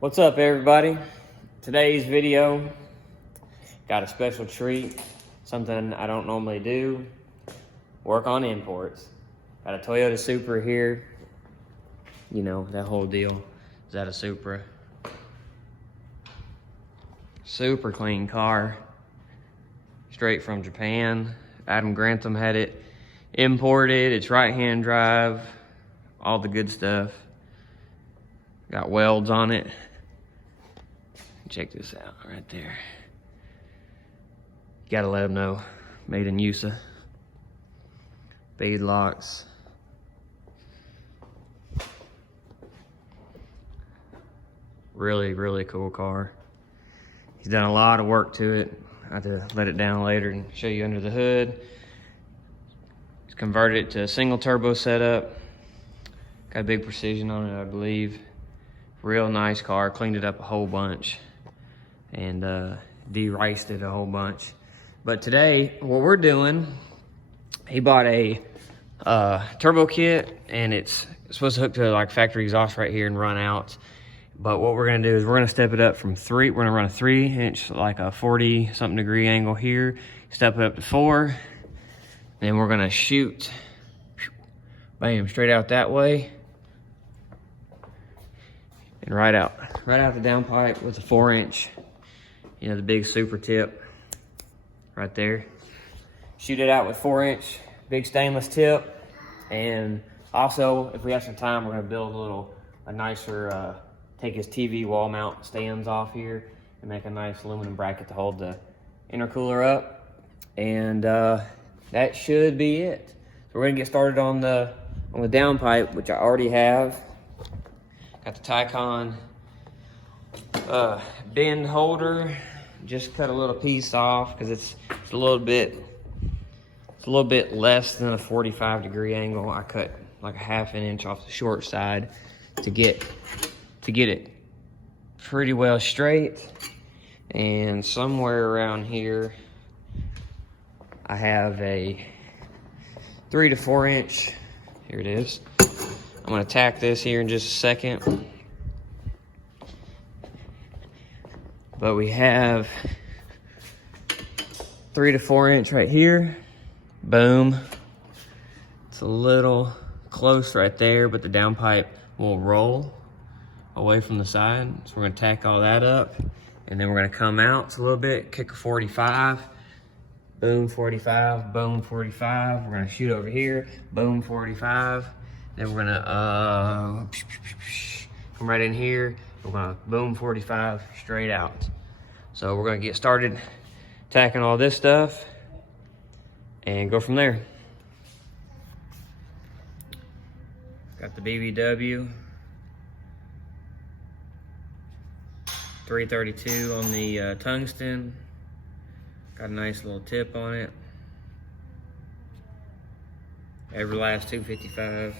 What's up, everybody? Today's video got a special treat, something I don't normally do, work on imports. Got a Toyota Supra here. You know, that whole deal. Is that a Supra? Super clean car, straight from Japan. Adam Grantham had it imported. It's right-hand drive, all the good stuff. Got welds on it. Check this out right there. Gotta let them know, made in USA. Bead locks. Really, really cool car. He's done a lot of work to it. I have to let it down later and show you under the hood. He's converted it to a single turbo setup. Got big precision on it, I believe. Real nice car, cleaned it up a whole bunch and de-riced it a whole bunch. But today, what we're doing, he bought a turbo kit, and it's supposed to hook to like factory exhaust right here and run out. But what we're gonna do is we're gonna step it up from 3, we're gonna run a 3-inch, like a 40-something degree angle here, step it up to 4, then we're gonna shoot, bam, straight out that way, and right out the downpipe with a 4-inch, you know, the big super tip right there. Shoot it out with 4-inch big stainless tip. And also, if we have some time, we're gonna build a nicer, take his TV wall mount stands off here and make a nice aluminum bracket to hold the intercooler up. And that should be it. So we're gonna get started on the downpipe, which I already have. Got the Tacking bend holder. Just cut a little piece off because it's a little bit less than a 45 degree angle. I cut like a 1/2 inch off the short side to get it pretty well straight. And somewhere around here I have a 3 to 4 inch. Here it is. I'm gonna tack this here in just a second. But we have 3 to 4 inch right here. Boom. It's a little close right there, but the downpipe will roll away from the side. So we're gonna tack all that up, and then we're gonna come out a little bit, kick a 45, boom, 45, boom, 45. We're gonna shoot over here, boom, 45. Then we're gonna come right in here. We're gonna boom 45 straight out. So we're gonna get started tacking all this stuff and go from there. Got the BBW 332 on the tungsten. Got a nice little tip on it. Everlast 255.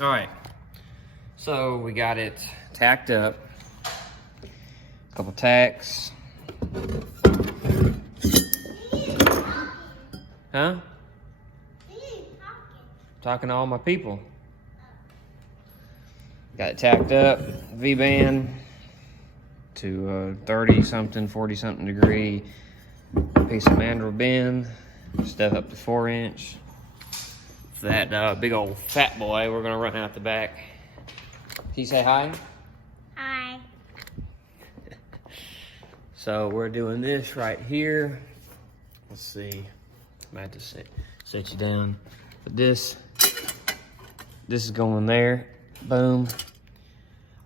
All right, So we got it tacked up, a couple tacks. Huh? Talking to all my people. Got it tacked up, V-band to 30 something, 40 something degree piece of mandrel bend, step up to 4-inch. For that big old fat boy, we're gonna run out the back. Can you say hi? Hi. So we're doing this right here. Let's see. I might have to set you down. But this is going there. Boom.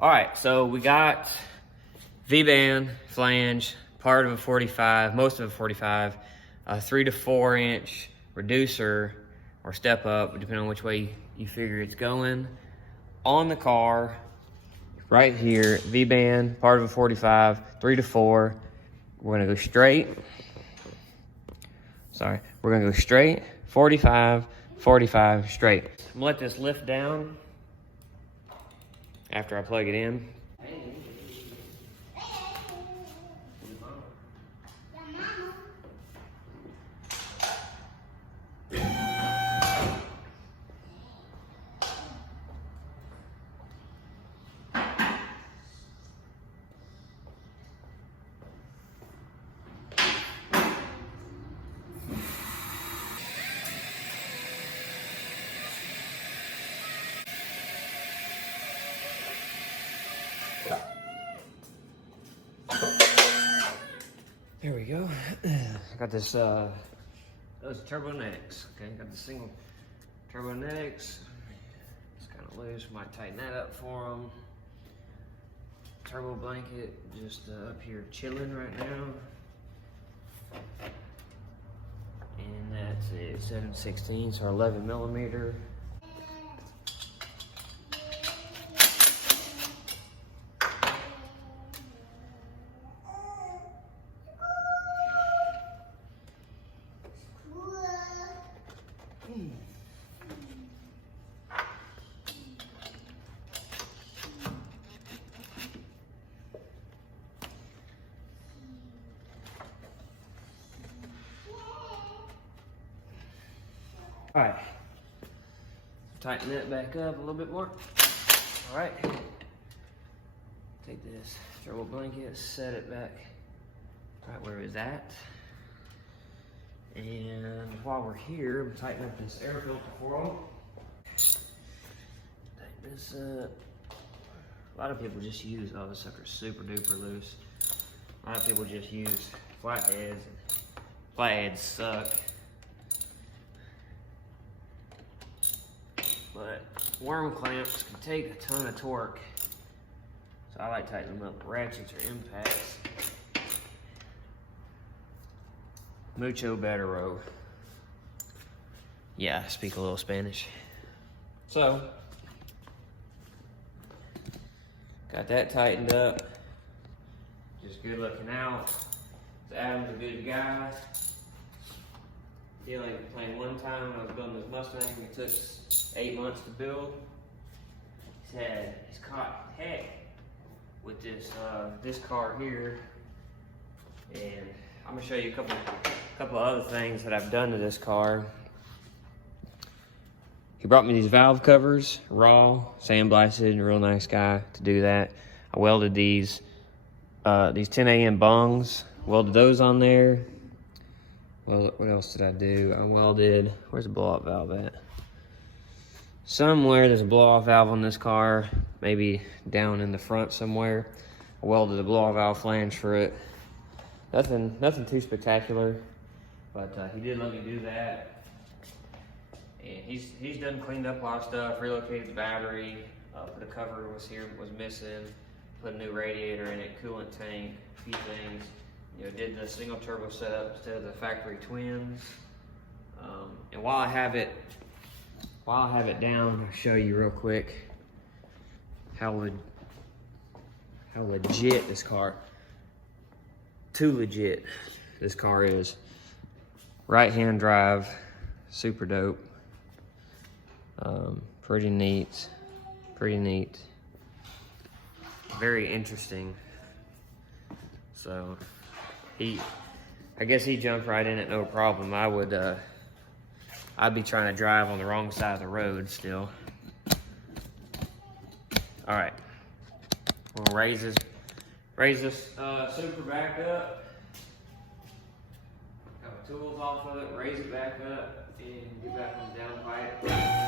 All right, so we got V-band, flange, part of a 45, most of a 45, a 3 to 4 inch reducer or step up, depending on which way you figure it's going. On the car, right here, V-band, part of a 45, 3 to 4. We're gonna go straight. Sorry, we're gonna go straight, 45, 45, straight. I'm gonna let this lift down after I plug it in. There we go. Got this, those turbo necks. Okay, got the single turbo necks. It's kind of loose. Might tighten that up for them. Turbo blanket just up here chilling right now. And that's a 7/16, so 11 millimeter. All right, tighten that back up a little bit more. All right, take this turbo blanket, set it back right where it's at. And while we're here, I'm tightening up this air filter coil. Tighten this up. A lot of people just use, oh, this sucker's super duper loose. A lot of people just use flatheads. Flatheads suck. But worm clamps can take a ton of torque. So I like tightening them up with ratchets or impacts. Mucho bettero. Yeah, I speak a little Spanish. So, got that tightened up. Just good looking out. So Adam's a good guy. He only complained one time when I was building this Mustang. It took 8 months to build. He's caught heck with this car here, and I'm gonna show you a couple of other things that I've done to this car. He brought me these valve covers, raw, sandblasted, a real nice guy to do that. I welded these 10 AM bungs, welded those on there. Well, what else did I do? I welded, where's the blow-off valve at? Somewhere there's a blow-off valve on this car, maybe down in the front somewhere. I welded a blow-off valve flange for it. Nothing too spectacular, but he did let me do that. And he's done cleaned up a lot of stuff, relocated the battery, put a cover was missing, put a new radiator in it, coolant tank, a few things. You know, did the single turbo setup instead of the factory twins. And while I have it down, I'll show you real quick how legit this car. Too legit this car is. Right-hand drive, super dope. Pretty neat. very interesting. So I guess he jumped right in it, no problem. I'd be trying to drive on the wrong side of the road still. All right, we'll raise this Supra back up. Got my tools off of it, raise it back up, and get back on the downpipe.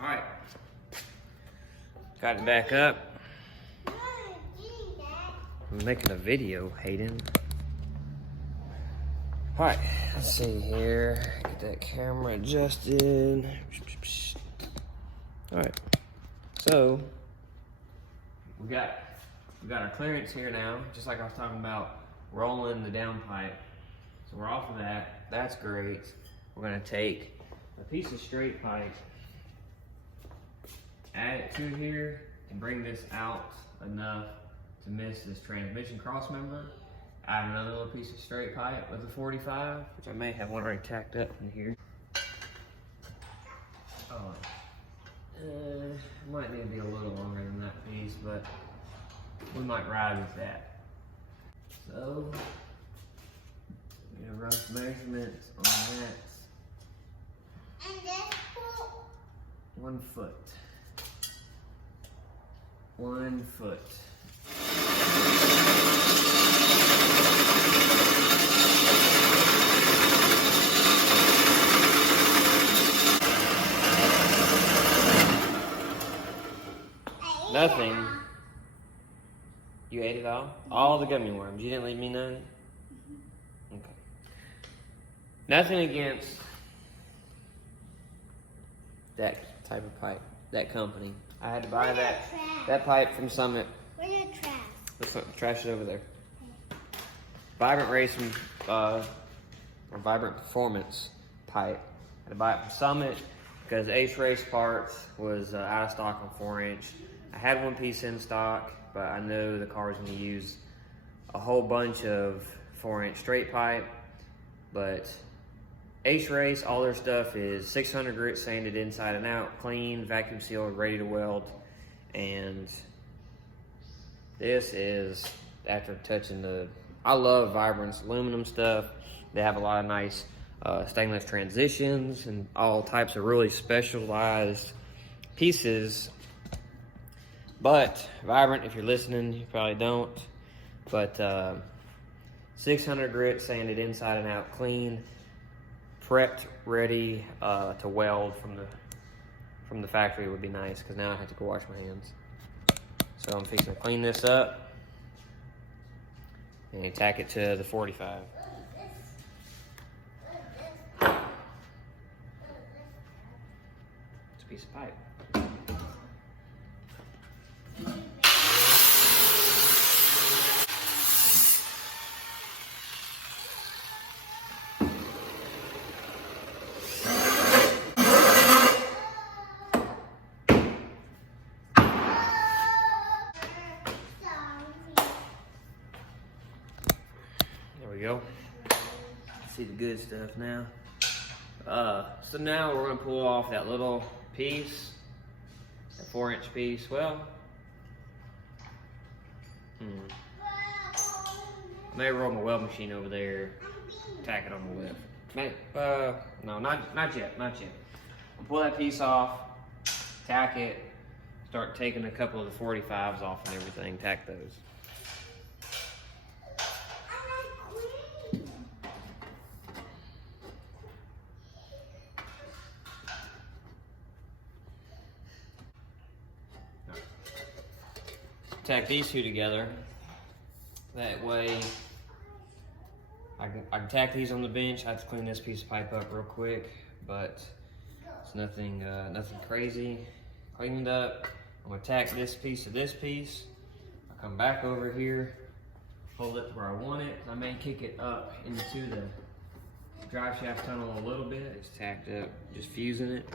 All right, got it back up. I'm making a video, Hayden. All right, let's see here. Get that camera adjusted. All right, so we got our clearance here now, just like I was talking about rolling the downpipe. So we're off of that. That's great. We're gonna take a piece of straight pipe, add it to here, and bring this out enough to miss this transmission cross member. Add another little piece of straight pipe with a 45, which I may have one already tacked up in here. Oh, might need to be a little longer than that piece, but we might ride with that. So, get a rough measurement on that. And this 1 foot. 1 foot. Nothing. You ate it all? All the gummy worms. You didn't leave me none? Okay. Nothing against that type of pipe, that company. I had to buy that pipe from Summit. Where's your trash? The trash is over there. Vibrant Racing, or Vibrant Performance pipe. I had to buy it from Summit because Ace Race Parts was out of stock on 4-inch. I had one piece in stock, but I know the car was going to use a whole bunch of 4-inch straight pipe. But Ace Race, all their stuff is 600 grit sanded inside and out, clean, vacuum sealed, ready to weld. And this is, after touching I love Vibrant's aluminum stuff. They have a lot of nice stainless transitions and all types of really specialized pieces. But Vibrant, if you're listening, you probably don't. But 600 grit sanded inside and out, clean, prepped, ready to weld from the factory would be nice, because now I have to go wash my hands. So I'm fixing to clean this up and tack it to the 45. It's a piece of pipe. Go. See the good stuff now. So now we're gonna pull off that little piece, that 4-inch piece. Well, I may roll my weld machine over there, tack it on the lip. No, not yet. I'll pull that piece off, tack it, start taking a couple of the 45s off and everything, tack those. Tack these two together. That way, I can tack these on the bench. I have to clean this piece of pipe up real quick, but it's nothing crazy. Cleaned up. I'm gonna tack this piece to this piece. I'll come back over here, hold it where I want it. I may kick it up into the drive shaft tunnel a little bit. It's tacked up, just fusing it.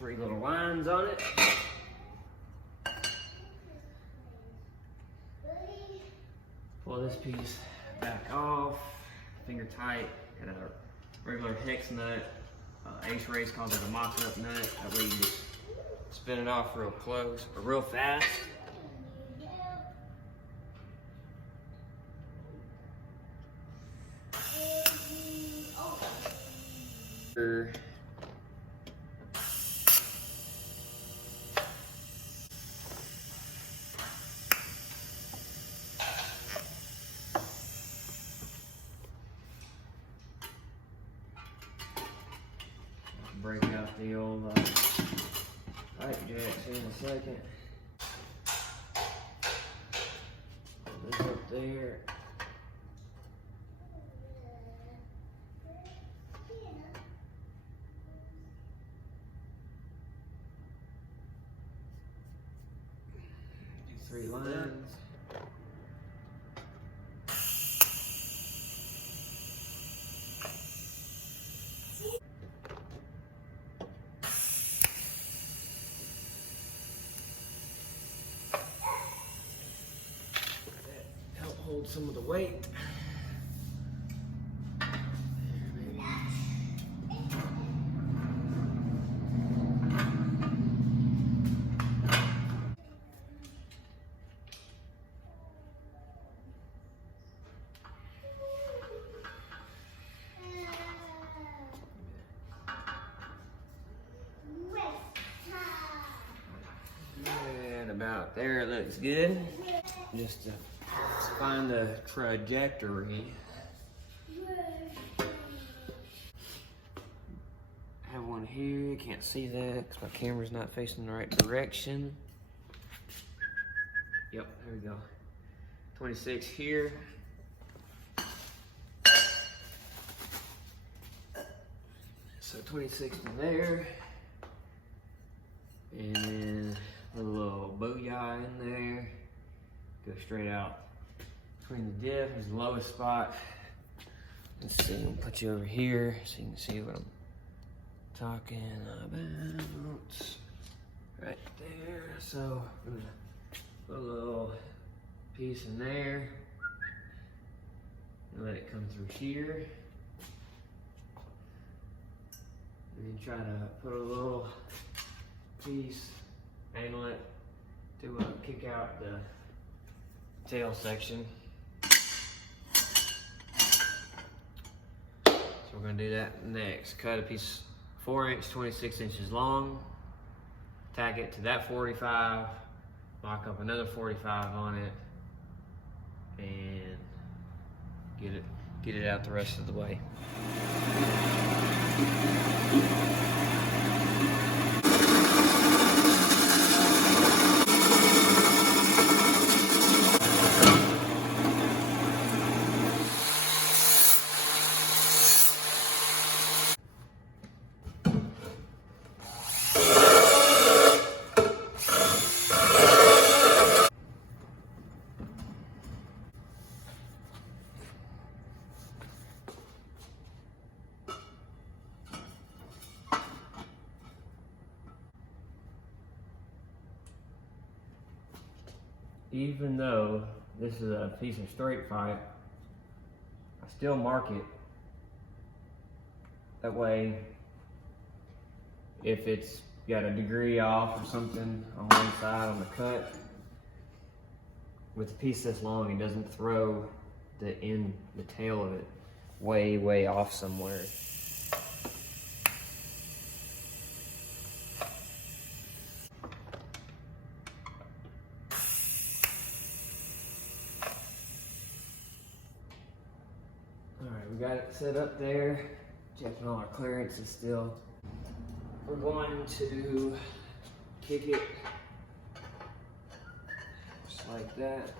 3 little lines on it. Pull this piece back off, finger tight, got a regular hex nut. Ace Race calls it a mock-up nut. That way you just spin it off real close, or real fast. Break out the old pipe jacks in a second. Put this up there. Do 3 lines. Hold some of the weight. And about there, it looks good. Just to find the trajectory. I have one here, you can't see that because my camera's not facing the right direction. Yep, there we go. 26 here. So 26 to there. And then a little booyah in there. Go straight out between the diff is the lowest spot. Let's see, I'm gonna put you over here so you can see what I'm talking about. Right there. So I'm gonna put a little piece in there and let it come through here. And then try to put a little piece, angle it to kick out the tail section. So we're gonna do that next. Cut a piece 4" 26 inches long, tack it to that 45, lock up another 45 on it, and get it out the rest of the way. Even though this is a piece of straight pipe, I still mark it. That way, if it's got a degree off or something on one side on the cut, with a piece this long, it doesn't throw the tail of it way off somewhere. We got it set up there, checking all our clearances still. We're going to kick it just like that.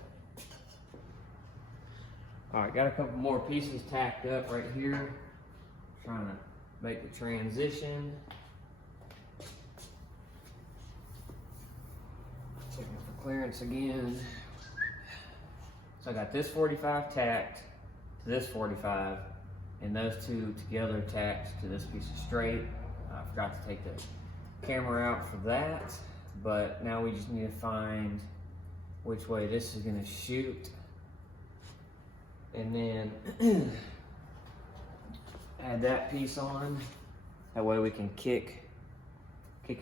All right, got a couple more pieces tacked up right here. Trying to make the transition. Checking for clearance again. So I got this 45 tacked to this 45, and those two together tacked to this piece of straight. I forgot to take the camera out for that, but now we just need to find which way this is gonna shoot. And then add that piece on. That way we can kick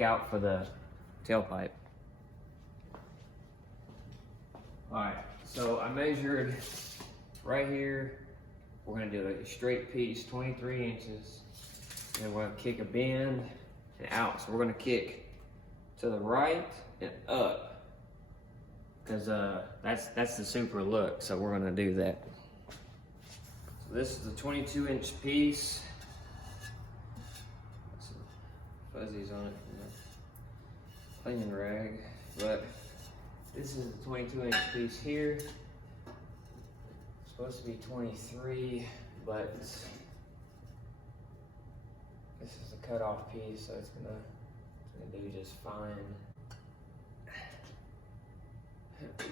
out for the tailpipe. All right, so I measured right here. We're gonna do a straight piece, 23 inches. And we're gonna kick a bend and out. So we're gonna kick to the right and up, because that's the Supra look. So we're gonna do that. So this is a 22-inch piece. Some fuzzies on it from the cleaning rag, but this is the 22-inch piece here. It's supposed to be 23, but this is the cutoff piece, so it's gonna do just fine.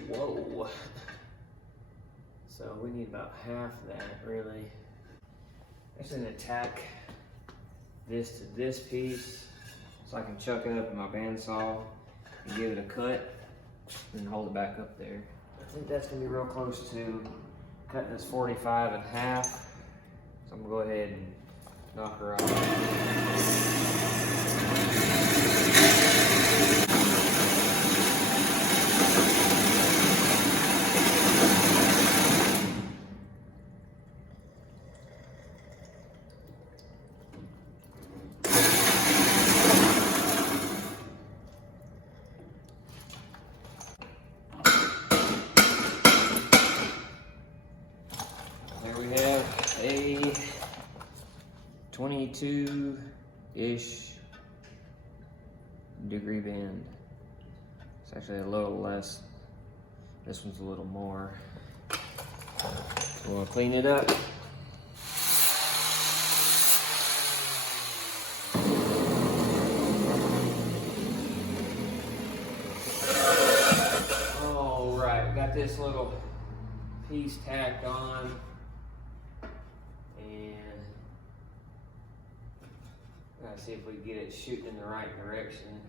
Whoa. So we need about half that, really. I'm just gonna tack this to this piece so I can chuck it up in my bandsaw and give it a cut and hold it back up there. I think that's gonna be real close to cutting this 45 in half. So I'm gonna go ahead and knock her off. There we have a 22-ish degree bend. It's actually a little less. This one's a little more. We'll clean it up. All right, got this little piece tacked on. Gotta see if we can get it shooting in the right direction.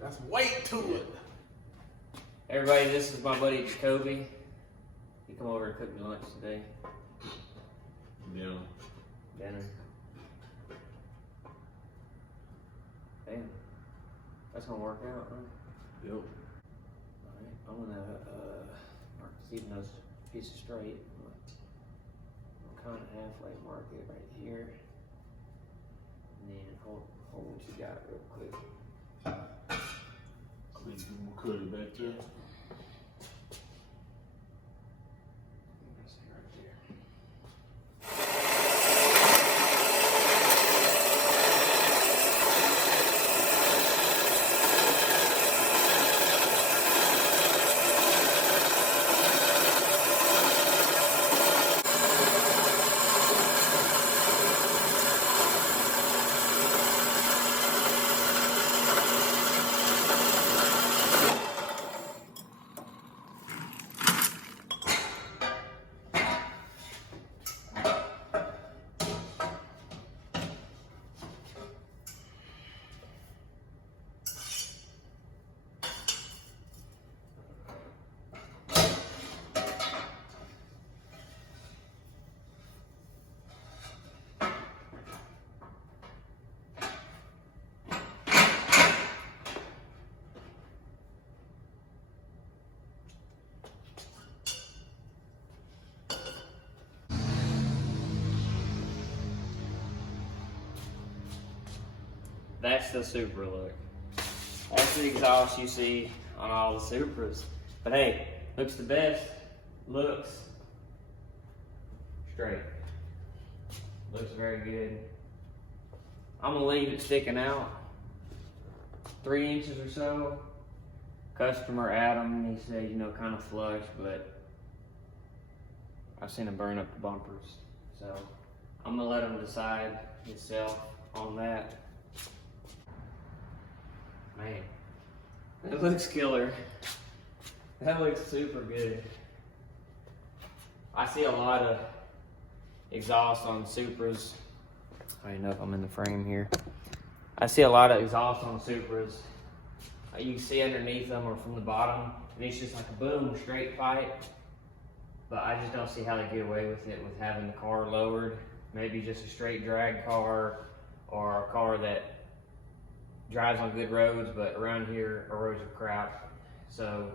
That's weight to it. Everybody, this is my buddy Jacoby. He come over and cooked me lunch today. Yeah. Dinner. Damn. That's gonna work out, huh? Yep. Alright, I'm gonna mark keeping those pieces straight. I'm kind of halfway mark it right here. And then hold what you got real quick. Clean some more cutty back there. That's the Supra look. That's the exhaust you see on all the Supras. But hey, looks the best, looks straight. Looks very good. I'm gonna leave it sticking out 3 inches or so. Customer Adam, he said, you know, kind of flush, but I've seen him burn up the bumpers. So I'm gonna let him decide himself on that. Man, that looks killer. That looks super good. I see a lot of exhaust on Supras. I don't know if I'm in the frame here. I see a lot of exhaust on Supras. You can see underneath them or from the bottom, and it's just like a boom, straight pipe. But I just don't see how they get away with it with having the car lowered. Maybe just a straight drag car or a car that drives on good roads, but around here, our roads are crap. So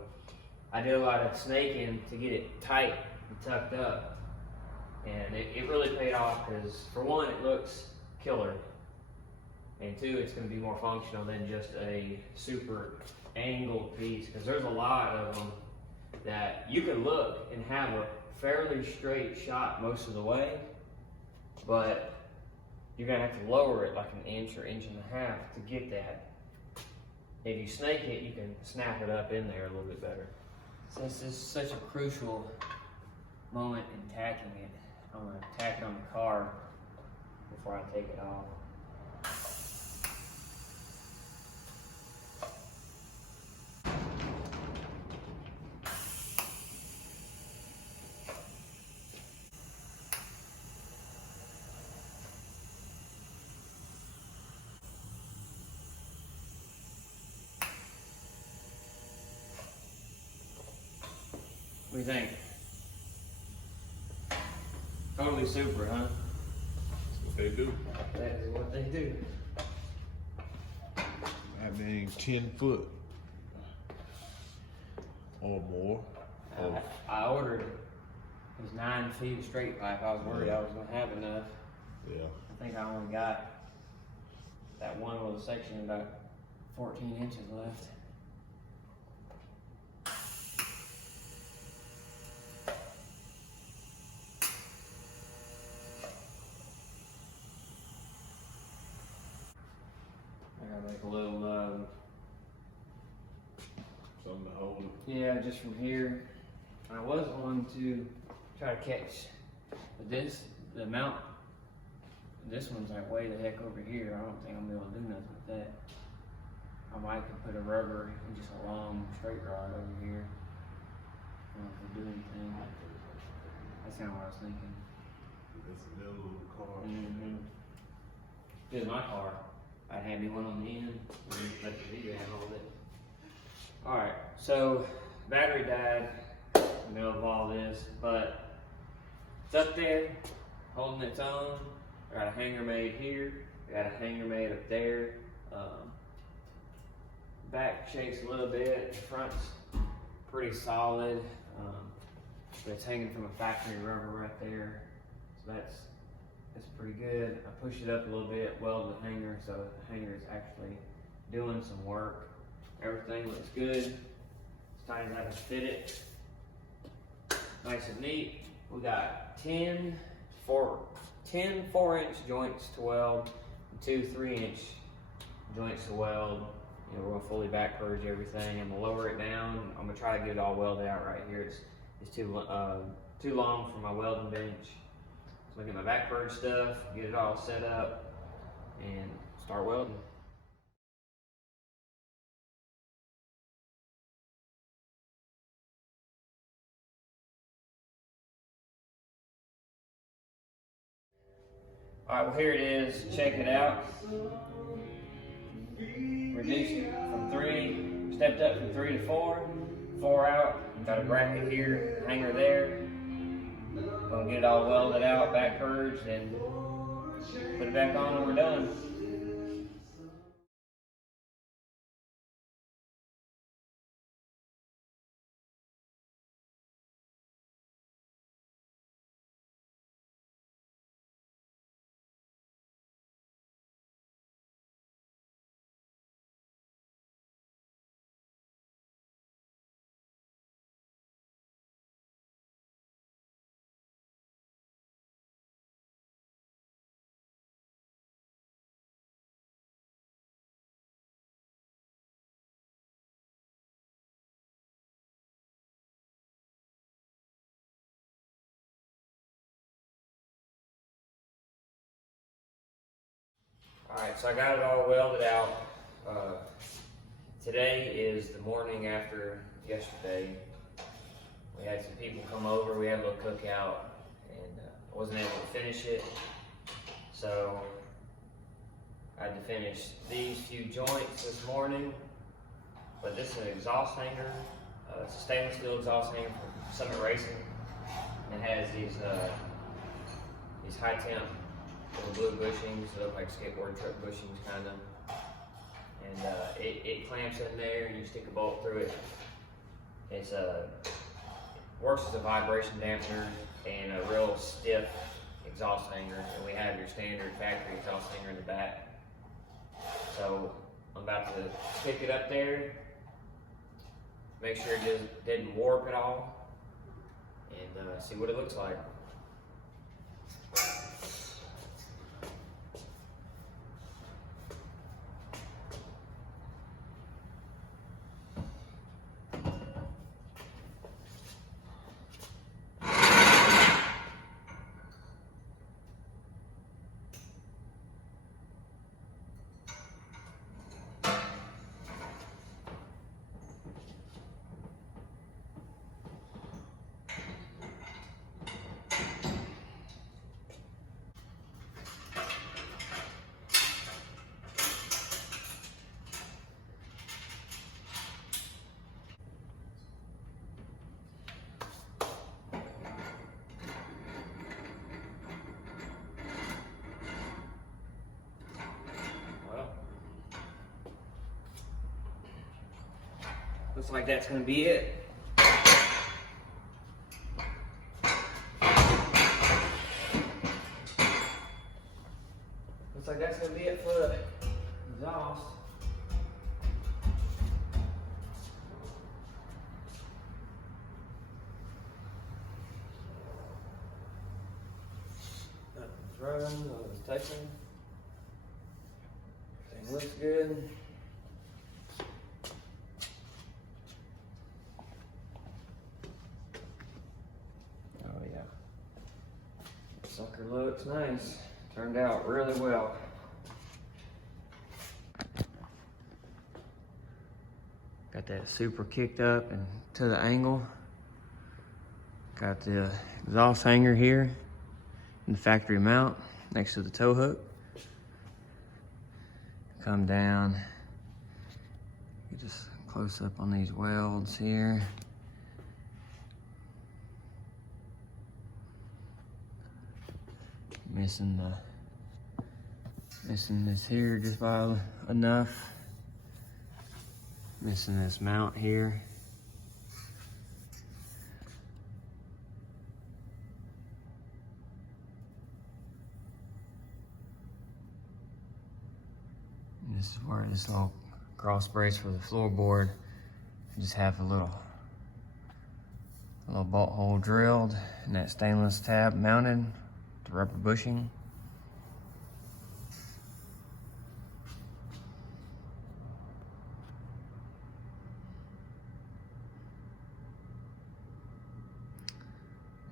I did a lot of snaking to get it tight and tucked up. And it really paid off because for one, it looks killer. And two, it's gonna be more functional than just a super angled piece, because there's a lot of them that you can look and have a fairly straight shot most of the way, but you're gonna have to lower it like an inch or inch and a half to get that. If you snake it, you can snap it up in there a little bit better. Since this is such a crucial moment in tacking it, I'm gonna tack on the car before I take it off. What do you think? Totally super, huh? That's what they do. That is what they do. I mean, 10 foot or more. I ordered it. It was 9 feet of straight pipe. I was worried I was gonna have enough. Yeah. I think I only got that one little section about 14 inches left. I gotta make a little, Something to hold it. yeah, just from here. I was going to try to catch, but the mount, this one's like way the heck over here. I don't think I'm gonna be able to do nothing with that. I might could put a rubber and just a long straight rod over here. I don't know if it'll do anything. That's kind of what I was thinking. That's another little car. Mm-hmm. This is my car. I'd have me one on the end and let the video hold it. Alright, so battery died in the middle of all this, but it's up there, holding its own. I got a hanger made here, I got a hanger made up there. Back shakes a little bit, the front's pretty solid, but it's hanging from a factory rubber right there, so that's pretty good. I pushed it up a little bit, welded the hanger, so the hanger is actually doing some work. Everything looks good. It's tight as I can fit it. Nice and neat. We got 10 4-inch joints to weld, and 2 3-inch joints to weld. You know, we're gonna fully back purge everything. I'm gonna lower it down. I'm gonna try to get it all welded out right here. It's too long for my welding bench. So I get my back purge stuff, get it all set up, and start welding. All right, well here it is. Check it out. Reduced from 3, stepped up from 3 to 4, 4 out. Got a bracket here, hanger there. Gonna get it all welded out, back purged, and put it back on and we're done. Alright, so I got it all welded out. Today is the morning after yesterday. We had some people come over, we had a little cookout, and I wasn't able to finish it. So I had to finish these few joints this morning. But this is an exhaust hanger. It's a stainless steel exhaust hanger from Summit Racing. It has these high temp little blue bushings. They look like skateboard truck bushings, kind of. And it clamps in there, and you stick a bolt through it. It's works as a vibration dampener and a real stiff exhaust hanger. And we have your standard factory exhaust hanger in the back. So I'm about to stick it up there, make sure it didn't warp at all, and see what it looks like. Looks like that's going to be it. Looks like that's going to be it for the exhaust. Nothing's running, nothing's touching. Everything looks good. Sucker looks nice. Turned out really well. Got that super kicked up and to the angle. Got the exhaust hanger here in the factory mount next to the tow hook. Come down. Get just close up on these welds here. Missing this here just by enough. Missing this mount here. And this is where this little cross brace for the floorboard. You just have a little bolt hole drilled and that stainless tab mounted. The rubber bushing.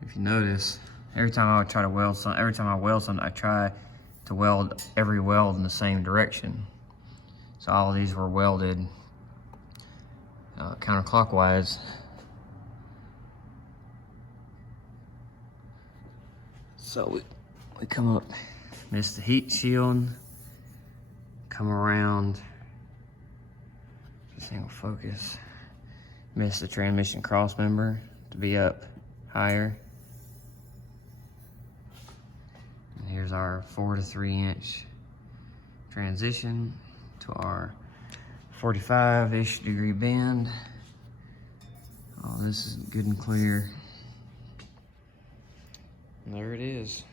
If you notice, every time I try to weld something, I try to weld every weld in the same direction. So all of these were welded counterclockwise. So we come up, miss the heat shield, come around, this thing will focus, miss the transmission cross member to be up higher. And here's our 4 to 3 inch transition to our 45-ish degree bend. Oh, this is good and clear. And there it is.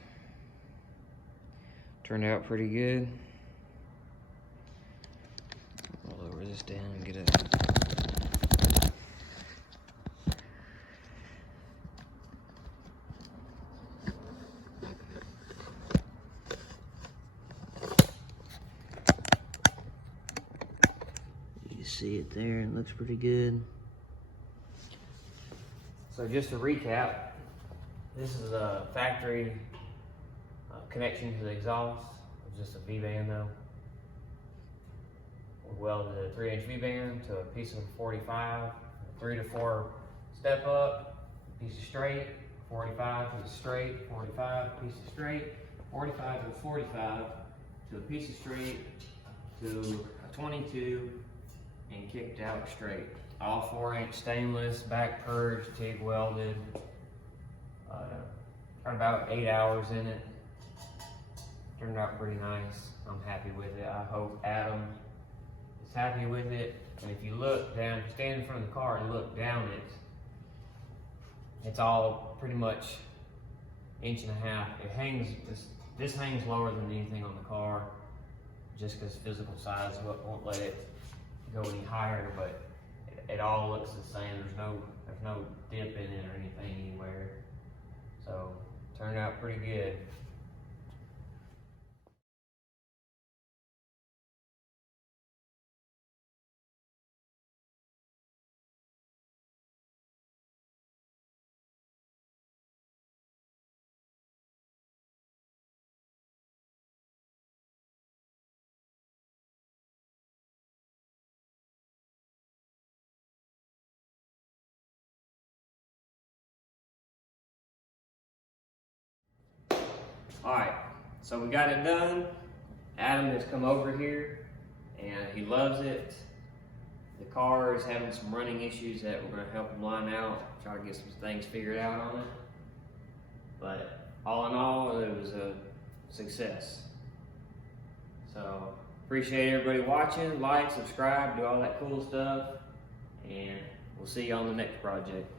Turned out pretty good. I'll lower this down and get it. You see it there, it looks pretty good. So just to recap, this is a factory connection to the exhaust. It's just a V-band though. We welded a 3-inch V-band to a piece of 45, 3 to 4 step up, piece of straight, 45 to the straight, 45, piece of straight, 45 to a 45, to a piece of straight, to a 22, and kicked out straight. All 4-inch stainless, back purged, TIG welded. Got about 8 hours in it. Turned out pretty nice. I'm happy with it. I hope Adam is happy with it. And if you look down, stand in front of the car and look down it, it's all pretty much 1.5 inches. It hangs, this hangs lower than anything on the car, just because physical size won't let it go any higher, but it all looks the same. There's no dip in it or anything anywhere. So, turned out pretty good. Alright, so we got it done. Adam has come over here and he loves it. The car is having some running issues that we're going to help him line out, try to get some things figured out on it. But all in all, it was a success. So, appreciate everybody watching. Like, subscribe, do all that cool stuff. And we'll see you on the next project.